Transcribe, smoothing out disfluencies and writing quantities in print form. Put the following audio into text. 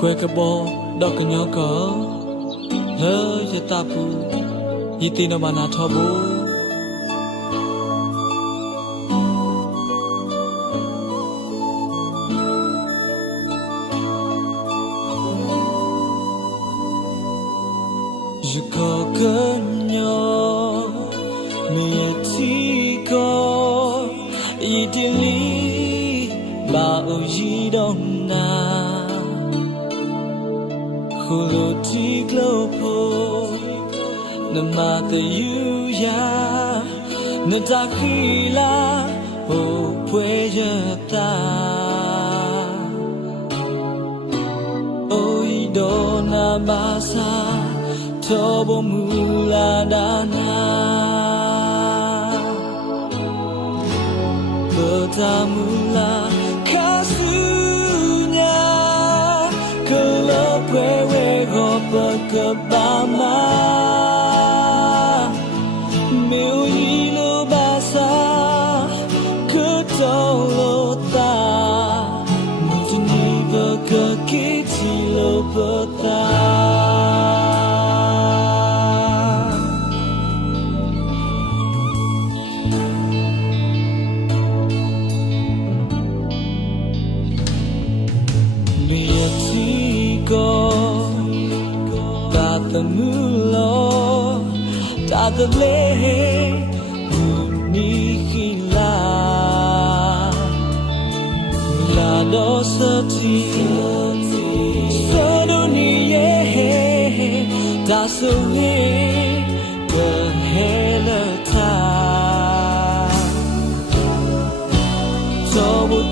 Quekabo, Dokanyoko, Yatapu, Yitina Manatobo. Jukokanyo, Mietiko, Yitili, Baojidona. Huloti glopo, namata yuya, natakila, o puejata. Oidona basa, tobo muladana. Betamula kasunya, kalau Kebama Miuilo basa Ketolota Mujiniba kekitilo peta Miatiko Tamulo, Tadale, Munihila, La Dosati, Sodonie, Tasuni, the Helata, so would